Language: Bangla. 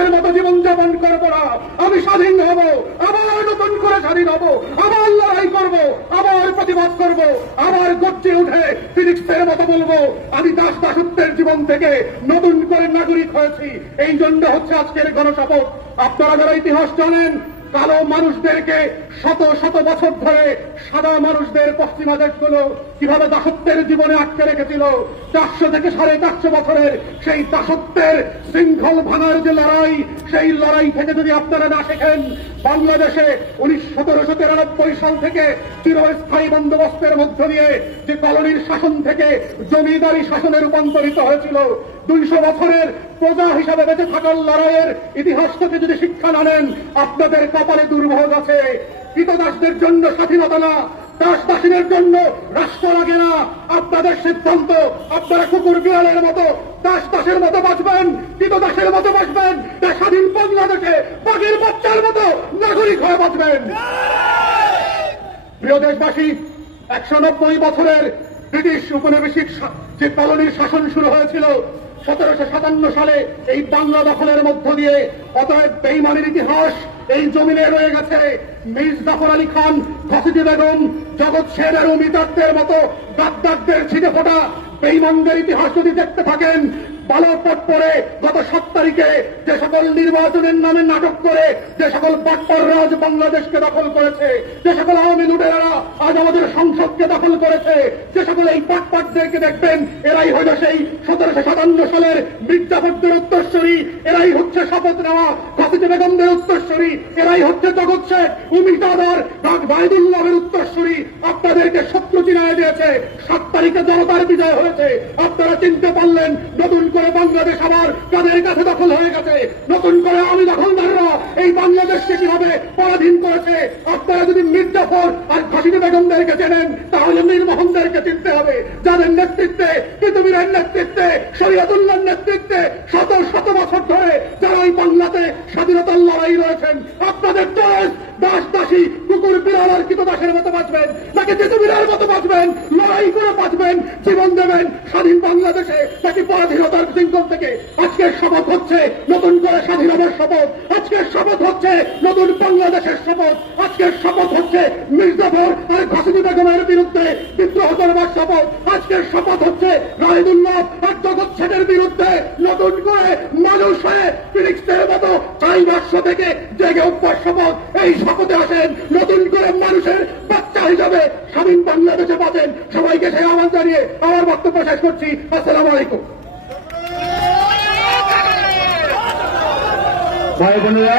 দাসের মতো জীবনযাপন করবো না। আমি স্বাধীন হব, আবার নতুন করে স্বাধীন হব, আবার লড়াই করব, আবার প্রতিবাদ করব, আবার গর্জে উঠে ফিনিক্সের মতো বলবো আমি দাস দাসত্বের জীবন থেকে নতুন করে নাগরিক হয়েছি। এই জন্য হচ্ছে আজকের গণশপথ। আপনারা যারা ইতিহাস জানেন, কালো মানুষদেরকে শত শত বছর ধরে সাদা মানুষদের পশ্চিমা দেশগুলো কিভাবে দাসত্বের জীবনে আটকে রেখেছিল। 400 থেকে 450 বছরের সেই দাসত্বের শৃঙ্খল ভাঙার যে লড়াই, সেই লড়াই থেকে যদি আপনারা না শেখেন, বাংলাদেশে 1793 সাল থেকে চিরস্থায়ী বন্দোবস্তের মধ্য দিয়ে যে কলোনির শাসন থেকে জমিদারি শাসনে রূপান্তরিত হয়েছিল, 200 বছরের প্রজা হিসাবে বেঁচে থাকার লড়াইয়ের ইতিহাস থেকে যদি শিক্ষা না নেন, আপনাদের কপালে দুর্ভোগ আছে। কৃতদাসদের জন্য স্বাধীনতা না, দাস দাসীদের জন্য রাষ্ট্র লাগে না। আপনাদের সিদ্ধান্ত, আপনারা কুকুর বিড়ালের মতো দাস দাসের মতো বাঁচবেন, কৃতদাসের মতো বাঁচবেন, স্বাধীন বাংলাদেশে বাঘের বাচ্চার মতো নাগরিক হয়ে বাঁচবেন। প্রিয় দেশবাসী, 190 বছরের ব্রিটিশ উপনিবেশিক যে কলোনির শাসন শুরু হয়েছিল 1757 সালে এই বাংলা দখলের মধ্য দিয়ে, অতএব বেঈমানের ইতিহাস এই জমিনে রয়ে গেছে। মীর জাফর আলী খান, ঘসিটি বেগম, জগৎ সেন আর অমিতাদের মতো গাদ্দারদের ছিটে ফোটা বেঈমানদের ইতিহাস যদি দেখতে থাকেন, বালকপট পরে গত 7 তারিখে যে সকল নির্বাচনের নামে নাটক করে যে সকল বাটপার রাজ বাংলাদেশকে দখল করেছে, যে সকল আওয়ামী লুটেরারা আজ আমাদের সংসদকে দখল করেছে, যে সকল এই বাটপারদেরকে দেখবেন, এরাই হইল সেই 1757 সালের মির্জাফরদের উত্তরসূরি, এরাই হচ্ছে শপথ নেওয়া ঘসিটি বেগমদের উত্তরসূরি, এরাই হচ্ছে জগৎ শেখ, উমিতাদার, বায়দুল্লাহের উত্তরসূরি। আপনাদেরকে শত্রু চিনায় দিয়েছে। 7 তারিখে জনতার বিজয় হয়েছে। আপনারা চিনতে পারলেন নতুন করে বাংলাদেশ আবার কাদের কাছে দখল হয়ে গেছে। নতুন করে আমি দখলদাররা এই বাংলাদেশকে কিভাবে পরাধীন করেছে। আপনারা যদি মির্জাফর আর ঘসিটি বেগমদেরকে চেনেন, তাহলে মীর মোহাম্মদদেরকে চিনতে হবে, যাদের নেতৃত্বে, পৃথিবীর নেতৃত্বে, শরীয়তুল্লাহর নেতৃত্বে শত শত বছর ধরে যারা এই বাংলাতে স্বাধীনতার লড়াই রয়েছেন। আপনাদের চয়েস, দাস দাসী, কুকুর বিড়াল আর কৃতদাসের মতো বাঁচবেন, নাকি পৃথিবীর মতো বাঁচবেন, লড়াই করে বাঁচবেন, জীবন দেবেন স্বাধীন বাংলাদেশে, নাকি পরাধীনতার শৃঙ্খল থেকে। আজকের শপথ হচ্ছে নতুন করে স্বাধীনতার শপথ, আজকের শপথ হচ্ছে নতুন বাংলাদেশের শপথ, আজকের শপথ হচ্ছে মির্জাফর আর ঘসিটি বেগমের বিরুদ্ধে বিদ্রোহ করবার শপথ, আজকের শপথ হচ্ছে রাহিদুল্লাহ আর জগৎ শেখের বিরুদ্ধে নতুন করে মানুষ হয়ে ফিনিক্সের মতো 4 বর্ষ থেকে জেগে উঠবার শপথ। এই শপথে আসেন, নতুন করে মানুষের বাচ্চা হিসাবে স্বাধীন বাংলাদেশে বাঁচেন। সবাইকে সেই আহ্বান জানিয়ে আমার বক্তব্য শেষ করছি। আসসালামু আলাইকুম। ভাই বোনেরা,